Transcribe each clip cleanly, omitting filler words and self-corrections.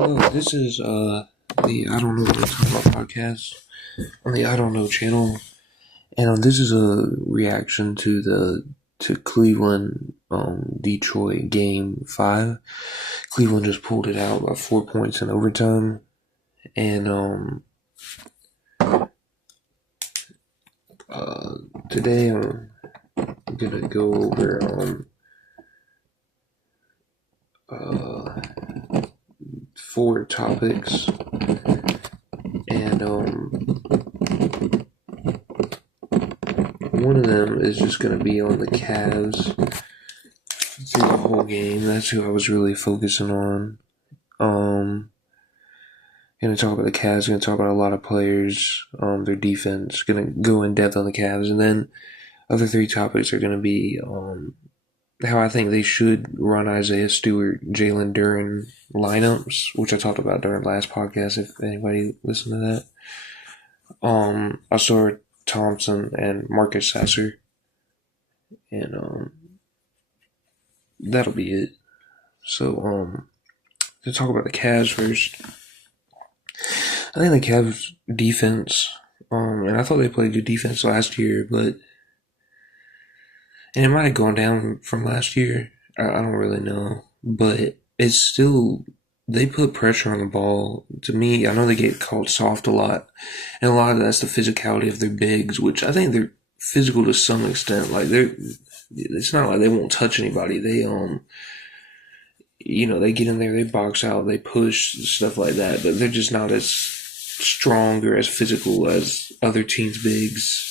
Hello, this is the I Don't Know What I'm Talking About podcast on the I Don't Know channel, and this is a reaction to the Cleveland Detroit game 5. Cleveland just pulled it out by 4 points in overtime, and today I'm gonna go over 4 topics, and one of them is just going to be on the Cavs through the whole game. That's who I was really focusing on. Going to talk about the Cavs, going to talk about a lot of players, their defense, going to go in depth on the Cavs, and then other 3 topics are going to be how I think they should run Isaiah Stewart, Jalen, Duren lineups, which I talked about during last podcast, if anybody listened to that. Ausar Thompson and Marcus Sasser. And that'll be it. So to talk about the Cavs first. I think the Cavs defense, and I thought they played good defense last year, but and it might have gone down from last year. I don't really know. But it's still, they put pressure on the ball. To me, I know they get called soft a lot. And a lot of that's the physicality of their bigs, which I think they're physical to some extent. Like, it's not like they won't touch anybody. They, they get in there, they box out, they push, stuff like that. But they're just not as strong or as physical as other teams' bigs.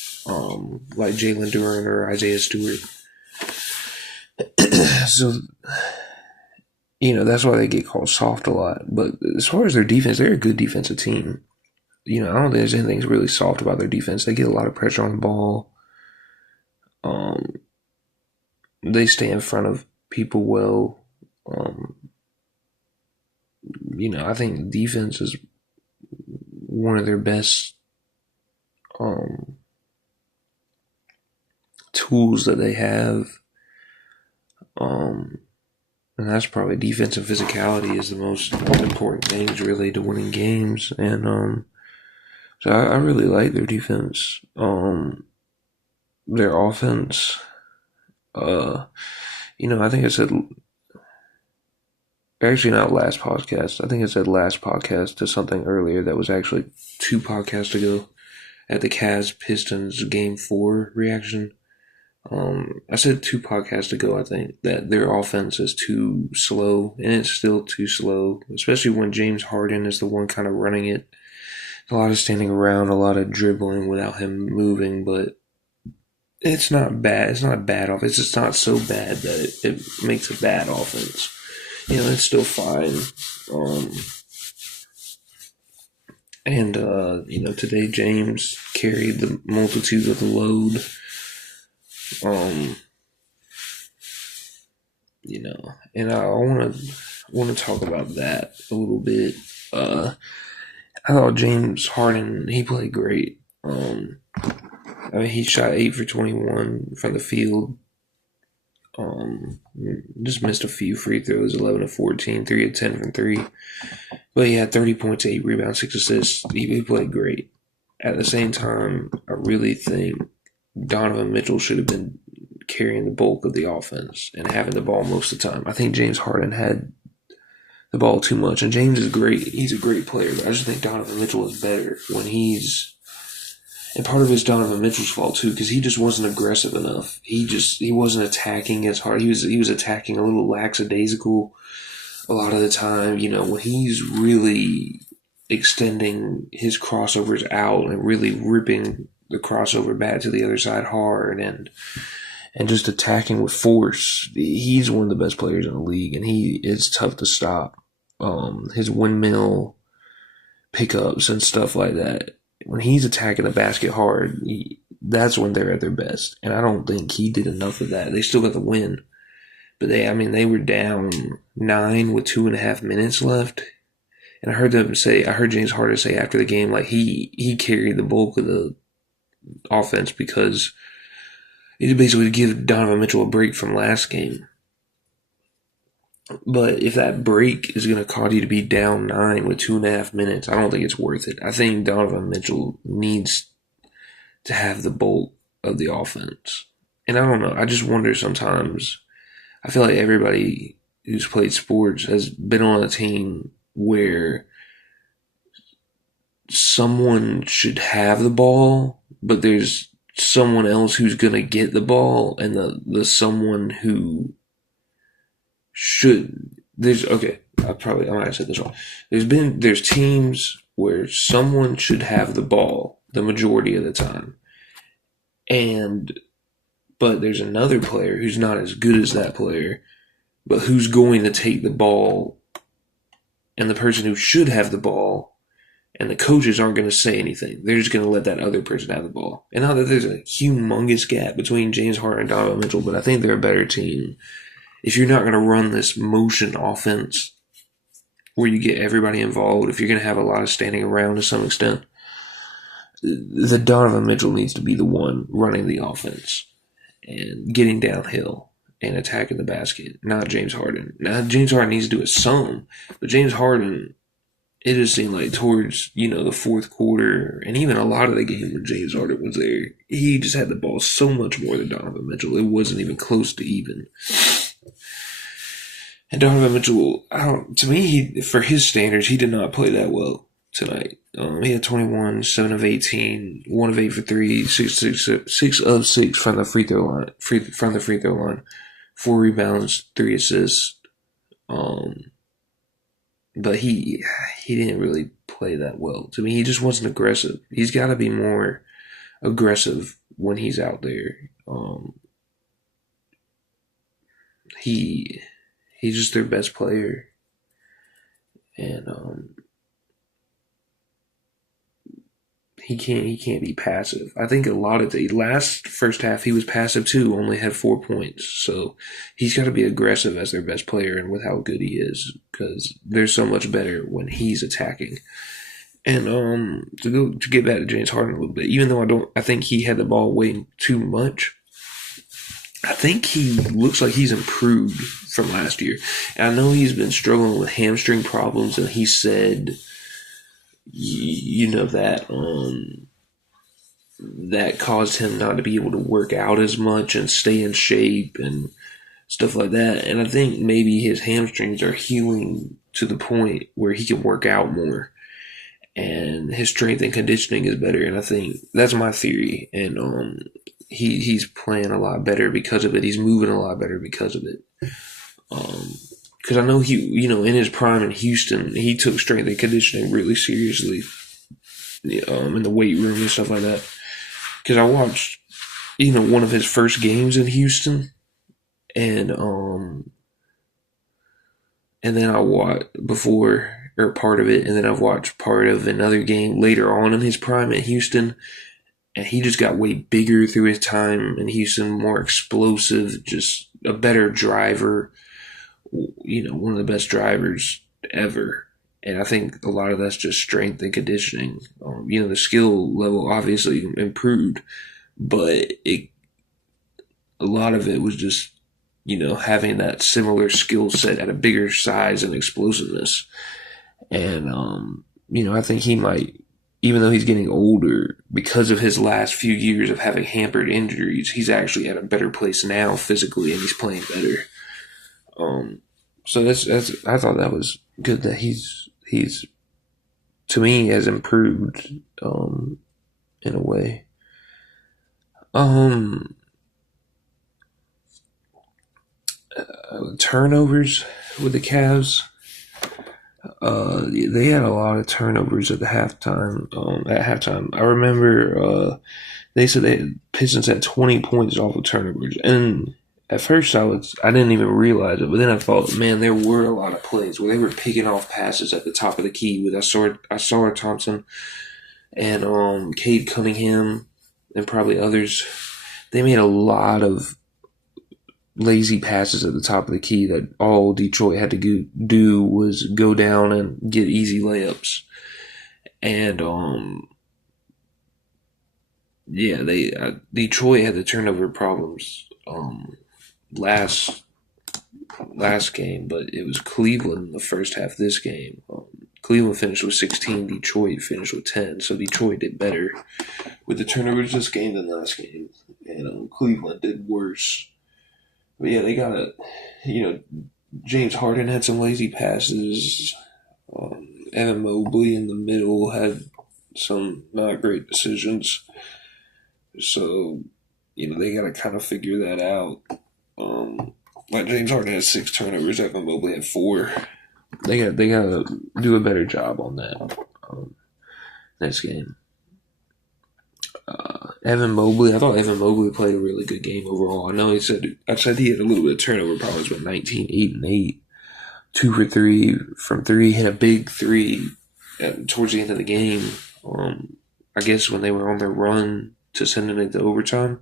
Like Jalen Duren or Isaiah Stewart. So, that's why they get called soft a lot. But as far as their defense, they're a good defensive team. I don't think there's anything really soft about their defense. They get a lot of pressure on the ball. They stay in front of people well. I think defense is one of their best tools that they have, and that's probably defensive physicality is the most important things really to winning games, and so I really like their defense. Their offense, I think I said, actually not last podcast, I think I said last podcast to something earlier that was actually 2 podcasts ago at the Cavs Pistons game 4 reaction. I said 2 podcasts ago, I think, that their offense is too slow, and it's still too slow, especially when James Harden is the one kind of running it. A lot of standing around, a lot of dribbling without him moving, but it's not bad. It's not a bad offense. It's just not so bad that it makes a bad offense. It's still fine. Today James carried the multitude of the load. And I want to talk about that a little bit. I thought James Harden, he played great. He shot 8 for 21 from the field. Just missed a few free throws, 11 of 14, 3 of 10 from 3. But he had 30 points, 8 rebounds, 6 assists. He played great. At the same time, I really think Donovan Mitchell should have been carrying the bulk of the offense and having the ball most of the time. I think James Harden had the ball too much, and James is great. He's a great player, but I just think Donovan Mitchell is better when he's. And part of it's Donovan Mitchell's fault too, because he just wasn't aggressive enough. He wasn't attacking as hard. He was attacking a little lackadaisical a lot of the time. When he's really extending his crossovers out and really ripping the crossover back to the other side hard and just attacking with force, he's one of the best players in the league, and he is tough to stop. His windmill pickups and stuff like that. When he's attacking the basket hard, that's when they're at their best. And I don't think he did enough of that. They still got the win. But they were down 9 with 2.5 minutes left. And I heard James Harden say after the game, like he carried the bulk of the offense because it basically give Donovan Mitchell a break from last game. But if that break is going to cause you to be down 9 with 2.5 minutes, I don't think it's worth it. I think Donovan Mitchell needs to have the bulk of the offense. And I don't know. I just wonder sometimes. I feel like everybody who's played sports has been on a team where someone should have the ball, but there's someone else who's going to get the ball, and the someone who should. There's okay. I might have said this wrong. There's teams where someone should have the ball the majority of the time, but there's another player who's not as good as that player, but who's going to take the ball, and the person who should have the ball, and the coaches aren't going to say anything. They're just going to let that other person have the ball. And not that there's a humongous gap between James Harden and Donovan Mitchell, but I think they're a better team. If you're not going to run this motion offense where you get everybody involved, if you're going to have a lot of standing around to some extent, the Donovan Mitchell needs to be the one running the offense and getting downhill and attacking the basket, not James Harden. Now, James Harden needs to do it some, but James Harden, it just seemed like towards, the fourth quarter and even a lot of the game when James Harden was there, he just had the ball so much more than Donovan Mitchell. It wasn't even close to even. And Donovan Mitchell, to me, for his standards, he did not play that well tonight. He had 21, 7 of 18, 1 of 8 for 3, 6 of 6 from the free throw line, 4 rebounds, 3 assists. But he didn't really play that well. To me, he just wasn't aggressive. He's got to be more aggressive when he's out there. He's just their best player, and he can't be passive. I think a lot of the last first half he was passive too. Only had 4 points, so he's got to be aggressive as their best player and with how good he is, because they're so much better when he's attacking. And to get back to James Harden a little bit, even though I think he had the ball way too much. I think he looks like he's improved from last year. And I know he's been struggling with hamstring problems, and he said, that caused him not to be able to work out as much and stay in shape and stuff like that. And I think maybe his hamstrings are healing to the point where he can work out more, and his strength and conditioning is better. And I think that's my theory. And he's playing a lot better because of it. He's moving a lot better because of it. Because I know he, in his prime in Houston, he took strength and conditioning really seriously, in the weight room and stuff like that. Because I watched, one of his first games in Houston, and then I watched part of it, and then I've watched part of another game later on in his prime at Houston. And he just got way bigger through his time in Houston, more explosive, just a better driver, one of the best drivers ever. And I think a lot of that's just strength and conditioning. The skill level obviously improved, but a lot of it was just, having that similar skill set at a bigger size and explosiveness. And, I think he might, even though he's getting older, because of his last few years of having hampered injuries, he's actually at a better place now physically, and he's playing better. So that's I thought that was good that he's to me has improved in a way. Turnovers with the Cavs. They had a lot of turnovers at the halftime. At halftime, I remember they said the Pistons had 20 points off of turnovers, and at first I didn't even realize it, but then I thought, man, there were a lot of plays where they were picking off passes at the top of the key with Ausar Thompson and Cade Cunningham and probably others. They made a lot of lazy passes at the top of the key that all Detroit had to do was go down and get easy layups. And Detroit had the turnover problems last last game, but it was Cleveland in the first half of this game. Cleveland finished with 16, Detroit finished with 10, so Detroit did better with the turnovers this game than last game, and Cleveland did worse. But yeah, they got James Harden had some lazy passes. Evan Mobley in the middle had some not great decisions. So, they got to kind of figure that out. Like James Harden had 6 turnovers, Evan Mobley had 4. They got to do a better job on that next game. Evan Mobley, I thought Evan Mobley played a really good game overall. I said he had a little bit of turnover problems, but 19, 8, and 8. 2 for 3 from 3, hit a big 3 towards the end of the game. I guess when they were on their run to sending it to overtime.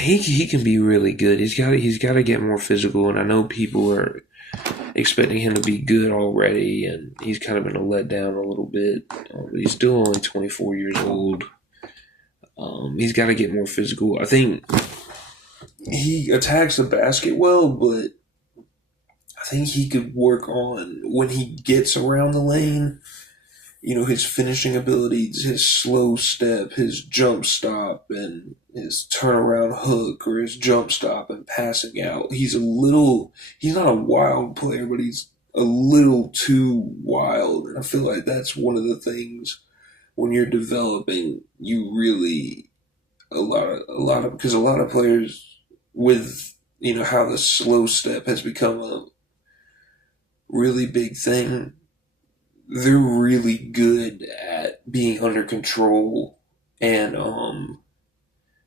He can be really good. He's got to get more physical, and I know people are expecting him to be good already, and he's kind of been let down a little bit. But he's still only 24 years old. He's got to get more physical. I think he attacks the basket well, but I think he could work on when he gets around the lane. His finishing abilities, his slow step, his jump stop, and his turnaround hook, or his jump stop and passing out. He's not a wild player, but he's a little too wild. And I feel like that's one of the things when you're developing, you really, because a lot of players with, how the slow step has become a really big thing, they're really good at being under control and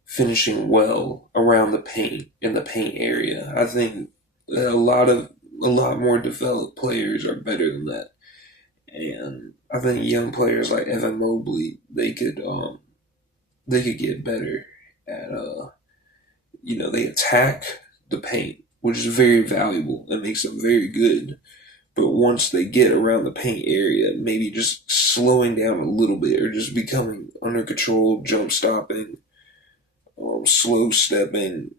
finishing well around the paint, in the paint area. I think a lot more developed players are better than that, and I think young players like Evan Mobley, they could get better at they attack the paint, which is very valuable and makes them very good. But once they get around the paint area, maybe just slowing down a little bit, or just becoming under control, jump stopping, slow stepping,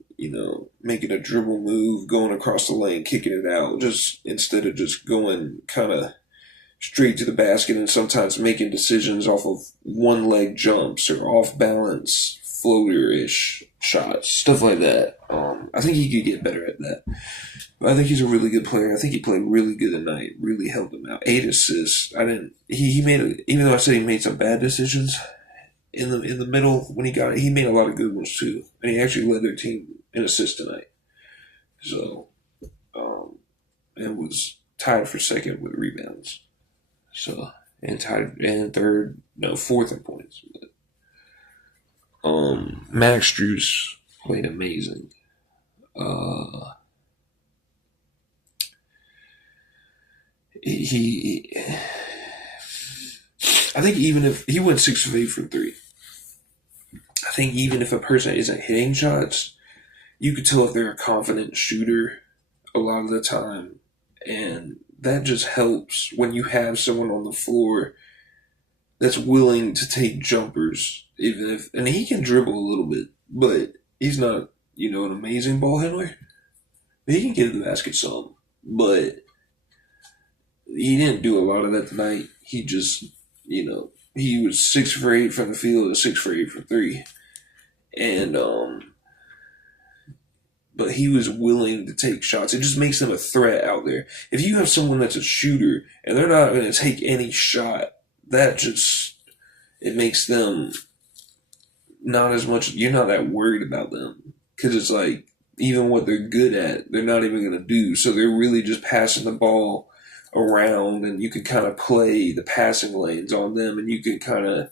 making a dribble move, going across the lane, kicking it out, just instead of just going kind of straight to the basket, and sometimes making decisions off of one leg jumps or off balance floater-ish shots, stuff like that. I think he could get better at that. But I think he's a really good player. I think he played really good tonight. Really helped him out. 8 assists. Even though I said he made some bad decisions in the middle when he got it, he made a lot of good ones too. And he actually led their team in assists tonight. So, and was tied for second with rebounds. So, and fourth in points. Max Strus played amazing. I think even if he went 6 of 8 from 3, I think even if a person isn't hitting shots, you could tell if they're a confident shooter a lot of the time, and that just helps when you have someone on the floor that's willing to take jumpers, and he can dribble a little bit, but he's not, an amazing ball handler. He can get to the basket some, but he didn't do a lot of that tonight. He just, he was 6 for 8 from the field and 6 for 8 from 3. And, but he was willing to take shots. It just makes them a threat out there. If you have someone that's a shooter and they're not going to take any shot, it makes them not as much, you're not that worried about them. Because it's like, even what they're good at, they're not even going to do. So they're really just passing the ball around, and you can kind of play the passing lanes on them, and you can kind of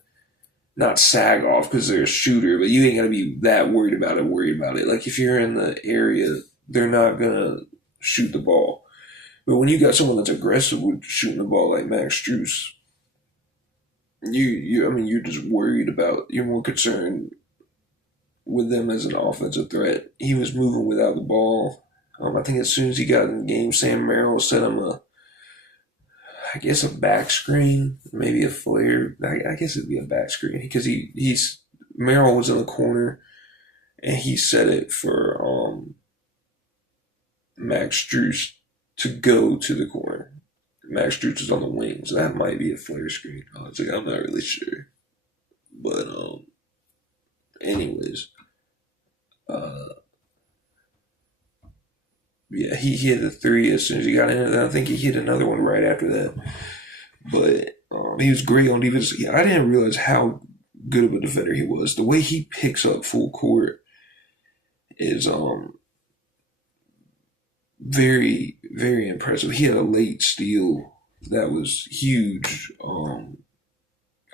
not sag off because they're a shooter, but you ain't got to be that worried about it. Like, if you're in the area, they're not going to shoot the ball. But when you got someone that's aggressive with shooting the ball like Max Strus, you're just worried about, you're more concerned with them as an offensive threat. He was moving without the ball. I think as soon as he got in the game, Sam Merrill sent him a back screen, maybe a flare. I guess it'd be a back screen because Merrill was in the corner, and he set it for Max Strus to go to the corner. Max Strus is on the wing, so that might be a flare screen. Honestly, I'm not really sure. But anyways, uh, yeah, he hit a three as soon as he got in, and I think he hit another one right after that. But he was great on defense. Yeah, I didn't realize how good of a defender he was. The way he picks up full court is very, very impressive. He had a late steal that was huge.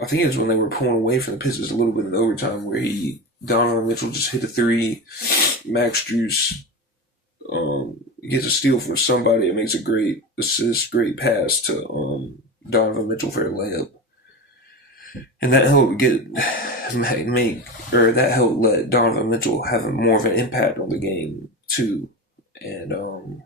I think it was when they were pulling away from the Pistons a little bit in overtime where Donovan Mitchell just hit a three. Max Strus gets a steal from somebody and makes a great assist, great pass to Donovan Mitchell for a layup. And that helped that helped let Donovan Mitchell have more of an impact on the game too. And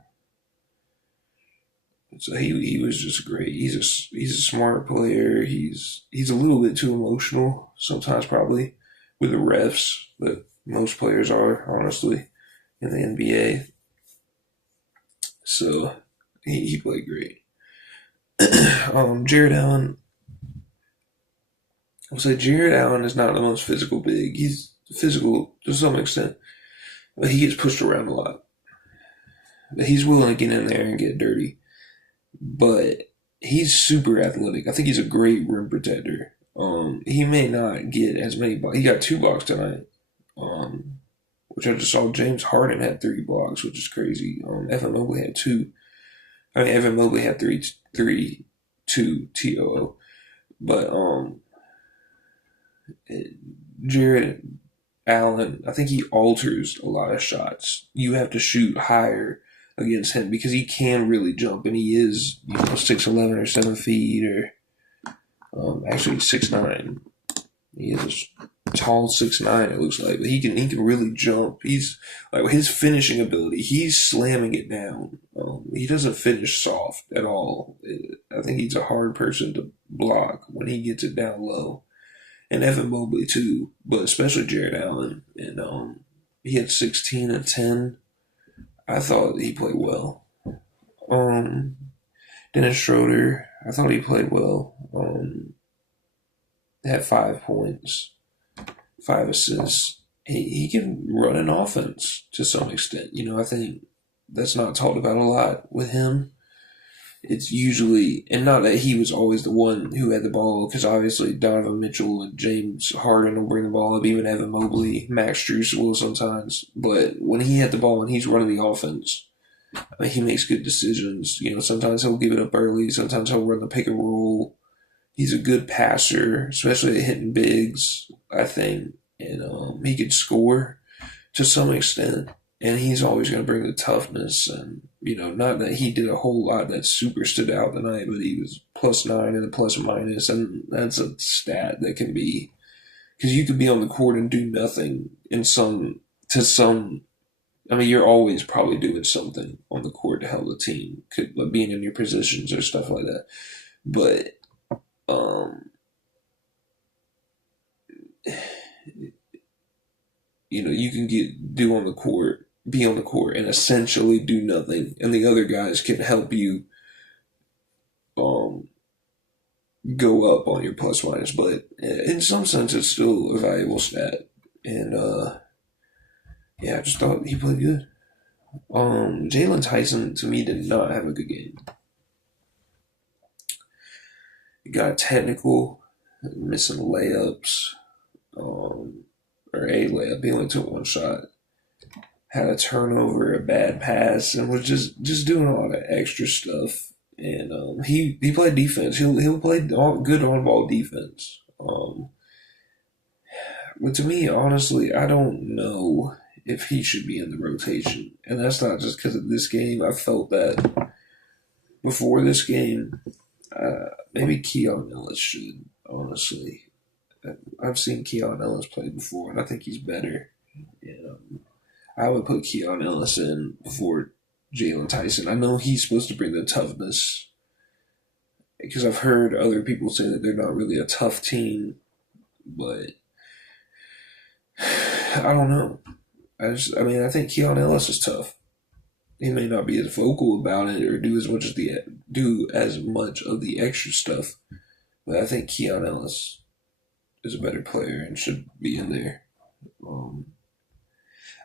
so he was just great. He's a smart player. He's a little bit too emotional sometimes, probably with the refs, but most players are honestly in the NBA. So he played great. Jared Allen. I would say Jared Allen is not the most physical big. He's physical to some extent, but he gets pushed around a lot. But he's willing to get in there and get dirty. But he's super athletic. I think he's a great rim protector. He may not get as many blocks. He got 2 blocks tonight, which I just saw. James Harden had 3 blocks, which is crazy. Evan Mobley had 2. Evan Mobley had 2 TOO. But Jared Allen, I think he alters a lot of shots. You have to shoot higher against him because he can really jump, and he is 6'11" or 7 feet, or actually 6'9". He is a tall 6'9", it looks like, but he can really jump. He's like his finishing ability. He's slamming it down. He doesn't finish soft at all. I think he's a hard person to block when he gets it down low. And Evan Mobley too, but especially Jared Allen. And he had 16 and 10. I thought he played well. Dennis Schroeder, I thought he played well. Had 5 points, 5 assists. He can run an offense to some extent. I think that's not talked about a lot with him. It's usually, and not that he was always the one who had the ball, because obviously Donovan Mitchell and James Harden will bring the ball up, even Evan Mobley, Max Strus will sometimes. But when he had the ball and he's running the offense, he makes good decisions. Sometimes he'll give it up early, sometimes he'll run the pick and roll. He's a good passer, especially at hitting bigs, I think. And he could score to some extent. And he's always going to bring the toughness. And, not that he did a whole lot that super stood out tonight, but he was +9 and a plus minus. And that's a stat that can be, because you could be on the court and do nothing you're always probably doing something on the court to help the team, like being in your positions or stuff like that. But, you can be on the court and essentially do nothing, and the other guys can help you go up on your plus minus. But in some sense, it's still a valuable stat. And I just thought he played good. Jalen Tyson, to me, did not have a good game. He got technical, missing layups, or a layup. He only took 1 shot. Had a turnover, a bad pass, and was just doing a lot of extra stuff. And he played defense. He'll play good on ball defense. But to me, honestly, I don't know if he should be in the rotation, and that's not just because of this game. I felt that before this game, maybe Keon Ellis should. Honestly, I've seen Keon Ellis play before, and I think he's better. I would put Keon Ellis in before Jalen Tyson. I know he's supposed to bring the toughness, because I've heard other people say that they're not really a tough team, but I don't know. I think Keon Ellis is tough. He may not be as vocal about it or do as much of the extra stuff, but I think Keon Ellis is a better player and should be in there.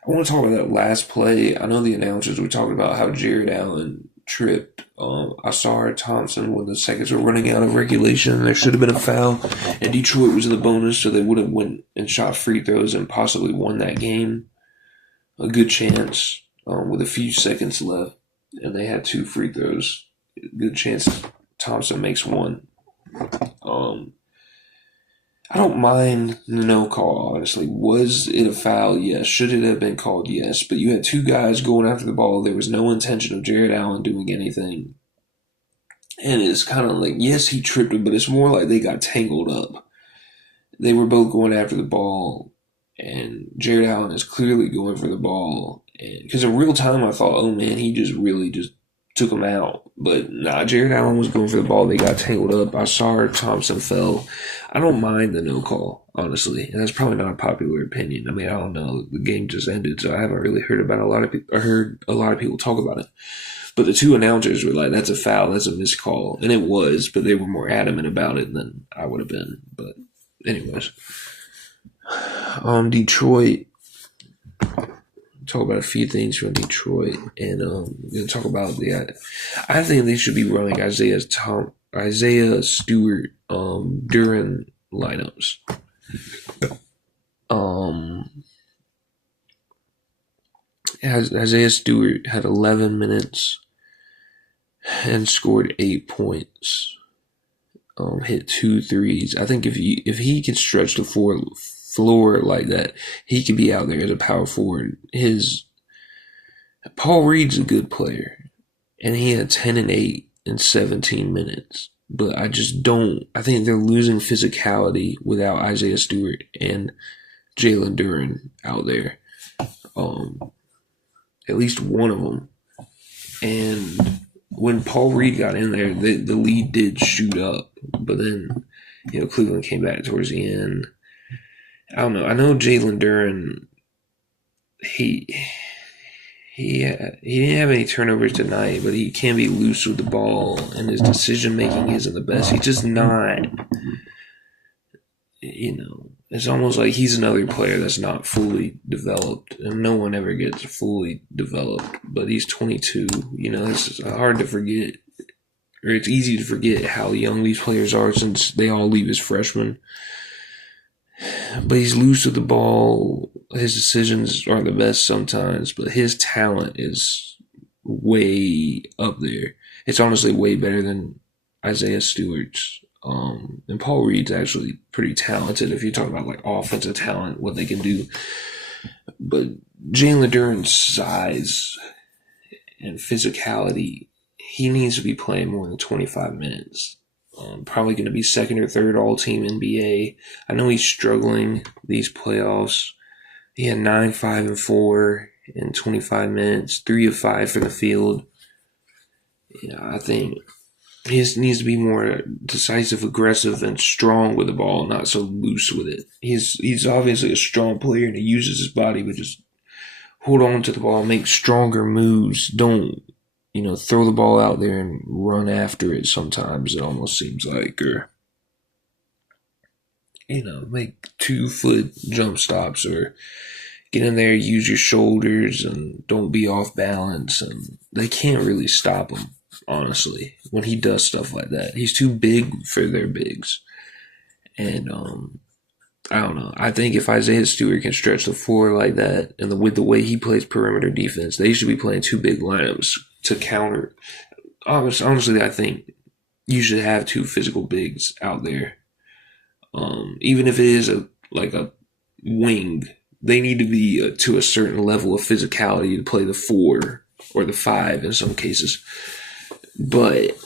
I want to talk about that last play. I know the announcers were talking about how Jared Allen tripped Ausar Thompson when the seconds were running out of regulation. There should have been a foul, and Detroit was in the bonus, so they would have went and shot free throws and possibly won that game. A good chance with a few seconds left, and they had 2 free throws. Good chance Thompson makes one. I don't mind the no call, honestly. Was it a foul? Yes. Should it have been called? Yes. But you had 2 guys going after the ball. There was no intention of Jared Allen doing anything. And it's kind of like, yes, he tripped him, but it's more like they got tangled up. They were both going after the ball, and Jared Allen is clearly going for the ball. Because in real time, I thought, oh man, he just really just took him out. But nah, Jared Allen was going for the ball. They got tangled up. Ausar Thompson fell. I don't mind the no call, honestly. And that's probably not a popular opinion. I mean, I don't know. The game just ended, so I haven't really heard a lot of people talk about it. But the 2 announcers were like, that's a foul, that's a missed call. And it was, but they were more adamant about it than I would have been. But anyways. Detroit. Talk about a few things from Detroit, and we're gonna talk about I think they should be running Isaiah Stewart, Duren lineups. Isaiah Stewart had 11 minutes and scored 8 points. Hit 2 threes. I think if he can stretch the floor like that, he could be out there as a power forward. Paul Reed's a good player, and he had 10 and 8 in 17 minutes. But I think they're losing physicality without Isaiah Stewart and Jalen Duren out there. At least one of them. And when Paul Reed got in there, the lead did shoot up. But then, Cleveland came back towards the end. I don't know. I know Jalen Duren, he didn't have any turnovers tonight, but he can be loose with the ball, and his decision making isn't the best. He's just not, it's almost like he's another player that's not fully developed, and no one ever gets fully developed. But he's 22. It's hard to forget, or it's easy to forget how young these players are since they all leave as freshmen. But he's loose with the ball. His decisions aren't the best sometimes, but his talent is way up there. It's honestly way better than Isaiah Stewart's. And Paul Reed's actually pretty talented if you're talking about like offensive talent, what they can do. But Jalen Duren's size and physicality, he needs to be playing more than 25 minutes. Probably going to be second or third all-team NBA. I know he's struggling these playoffs. He had 9, 5, and 4 in 25 minutes, 3 of 5 from the field. I think he needs to be more decisive, aggressive, and strong with the ball, not so loose with it. He's obviously a strong player and he uses his body, but just hold on to the ball, make stronger moves. Don't throw the ball out there and run after it sometimes, it almost seems like. Or, make 2-foot jump stops, or get in there, use your shoulders, and don't be off balance. And they can't really stop him, honestly, when he does stuff like that. He's too big for their bigs. And, I don't know. I think if Isaiah Stewart can stretch the floor like that, and with the way he plays perimeter defense, they should be playing 2 big lineups to counter. Honestly, I think you should have 2 physical bigs out there. Even if it is a wing, they need to be to a certain level of physicality to play the 4 or the 5 in some cases. But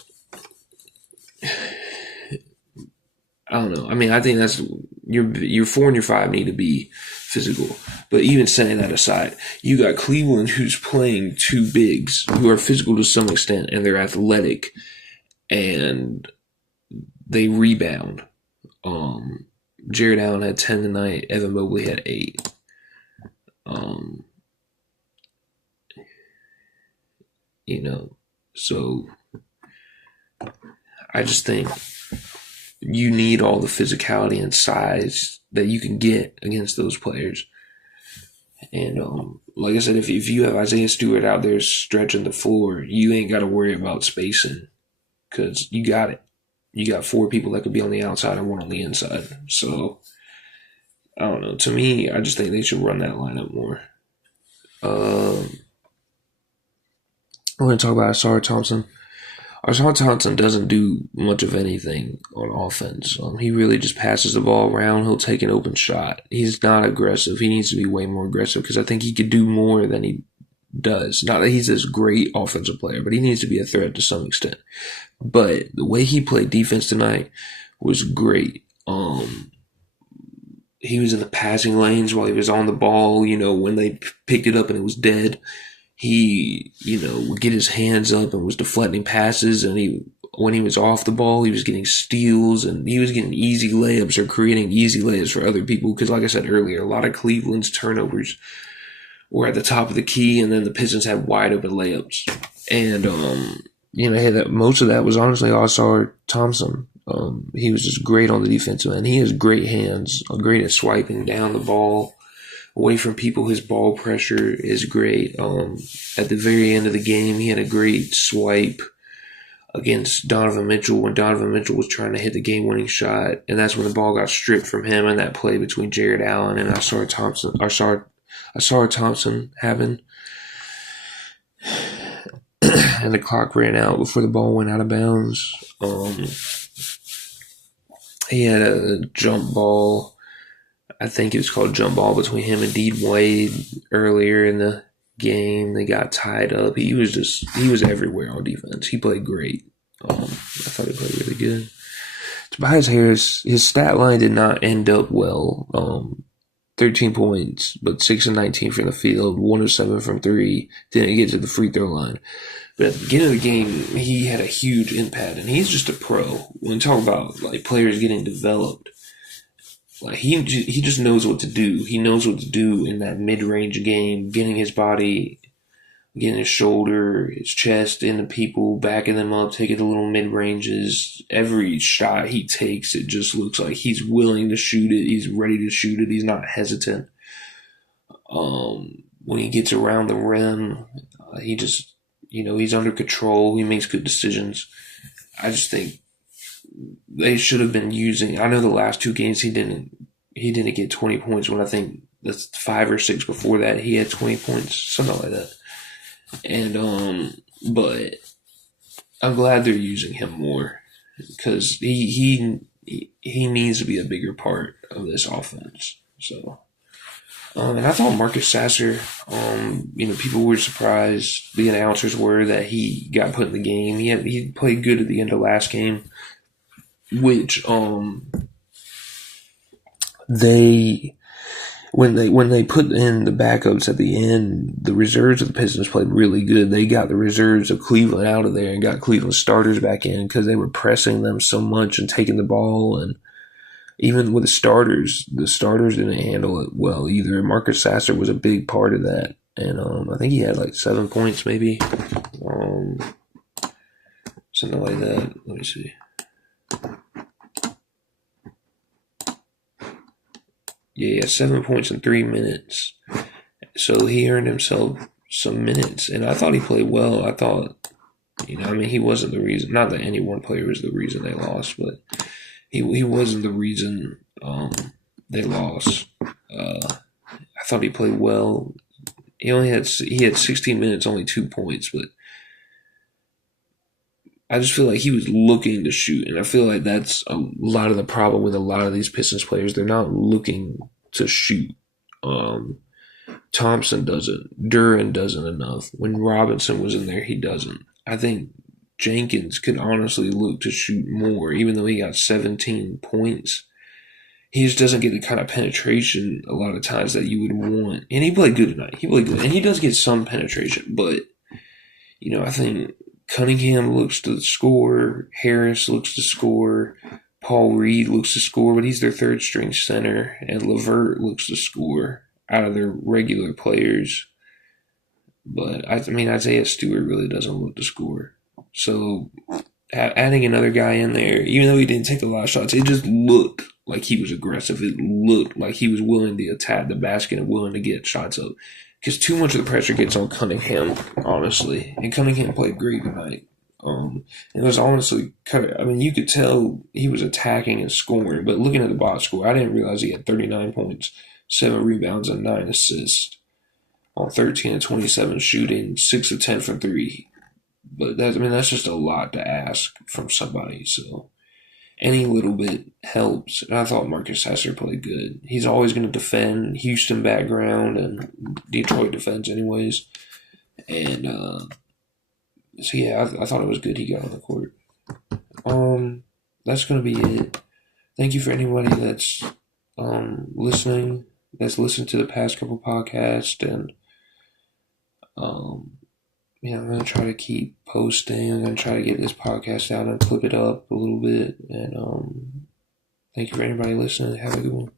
I don't know. I mean, I think that's your 4 and your 5 need to be physical. But even setting that aside, you got Cleveland who's playing 2 bigs who are physical to some extent, and they're athletic, and they rebound. Jared Allen had 10 tonight. Evan Mobley had 8. So I just think you need all the physicality and size that you can get against those players. And like I said, if you have Isaiah Stewart out there stretching the floor, you ain't got to worry about spacing because you got it. You got 4 people that could be on the outside and 1 on the inside. So I don't know. To me, I just think they should run that lineup more. We're going to talk about Ausar Thompson. Ausar Thompson doesn't do much of anything on offense. He really just passes the ball around. He'll take an open shot. He's not aggressive. He needs to be way more aggressive because I think he could do more than he does. Not that he's this great offensive player, but he needs to be a threat to some extent. But the way he played defense tonight was great. He was in the passing lanes while he was on the ball. When they picked it up and it was dead, he, would get his hands up and was deflecting passes. And when he was off the ball, he was getting steals and he was getting easy layups or creating easy layups for other people. Because like I said earlier, a lot of Cleveland's turnovers were at the top of the key, and then the Pistons had wide open layups. And, most of that was honestly Ausar Thompson. He was just great on the defensive end. He has great hands, great at swiping down the ball away from people. His ball pressure is great. At the very end of the game, he had a great swipe against Donovan Mitchell when Donovan Mitchell was trying to hit the game-winning shot, and that's when the ball got stripped from him and that play between Jared Allen and Ausar Thompson happened. And the clock ran out before the ball went out of bounds. He had a jump ball. I think it was called jump ball between him and Dean Wade earlier in the game. They got tied up. He was everywhere on defense. He played great. I thought he played really good. Tobias Harris, his stat line did not end up well. 13 points, but 6 of 19 from the field, 1 of 7 from 3. Didn't get to the free throw line. But at the beginning of the game, he had a huge impact, and he's just a pro. When we talk about players getting developed, he just knows what to do. He knows what to do in that mid-range game, getting his body, getting his shoulder, his chest into people, backing them up, taking the little mid-ranges. Every shot he takes, it just looks like he's willing to shoot it. He's ready to shoot it. He's not hesitant. When he gets around the rim, he just, he's under control. He makes good decisions. I just think they should have been using. I know the last 2 games he didn't get 20 points. When I think that's 5 or 6 before that he had 20 points, something like that. And but I'm glad they're using him more because he needs to be a bigger part of this offense. So. And I thought Marcus Sasser, people were surprised. The announcers were that he got put in the game. He played good at the end of last game, which when they put in the backups at the end, the reserves of the Pistons played really good. They got the reserves of Cleveland out of there and got Cleveland starters back in because they were pressing them so much and taking the ball. And even with the starters didn't handle it well either. Marcus Sasser was a big part of that. And I think he had 7 points maybe. Something like that. Let me see. Yeah, 7 points in 3 minutes. So he earned himself some minutes. And I thought he played well. I thought, he wasn't the reason. Not that any one player was the reason they lost, but he wasn't the reason they lost. I thought he played well. He had 16 minutes, only 2 points, but I just feel like he was looking to shoot, and I feel like that's a lot of the problem with a lot of these Pistons players. They're not looking to shoot. Thompson doesn't. Duren doesn't enough. When Robinson was in there, he doesn't. I think Jenkins could honestly look to shoot more, even though he got 17 points. He just doesn't get the kind of penetration a lot of times that you would want. And he played good tonight. He played good. And he does get some penetration. But, I think Cunningham looks to score. Harris looks to score. Paul Reed looks to score, but he's their third-string center. And LeVert looks to score out of their regular players. But I mean, Isaiah Stewart really doesn't look to score. So adding another guy in there, even though he didn't take a lot of shots, it just looked like he was aggressive. It looked like he was willing to attack the basket and willing to get shots up. Because too much of the pressure gets on Cunningham, honestly. And Cunningham played great tonight. It was honestly kind of, I mean, you could tell he was attacking and scoring, but looking at the box score, I didn't realize he had 39 points, 7 rebounds, and 9 assists on 13 and 27 shooting, 6 of 10 from 3. But that's just a lot to ask from somebody. So any little bit helps. And I thought Marcus Sasser played good. He's always going to defend. Houston background and Detroit defense, anyways. And so yeah, I thought it was good he got on the court. That's going to be it. Thank you for anybody that's listening. That's listened to the past couple podcasts, and I'm gonna try to keep posting. I'm gonna try to get this podcast out and clip it up a little bit. And thank you for anybody listening. Have a good one.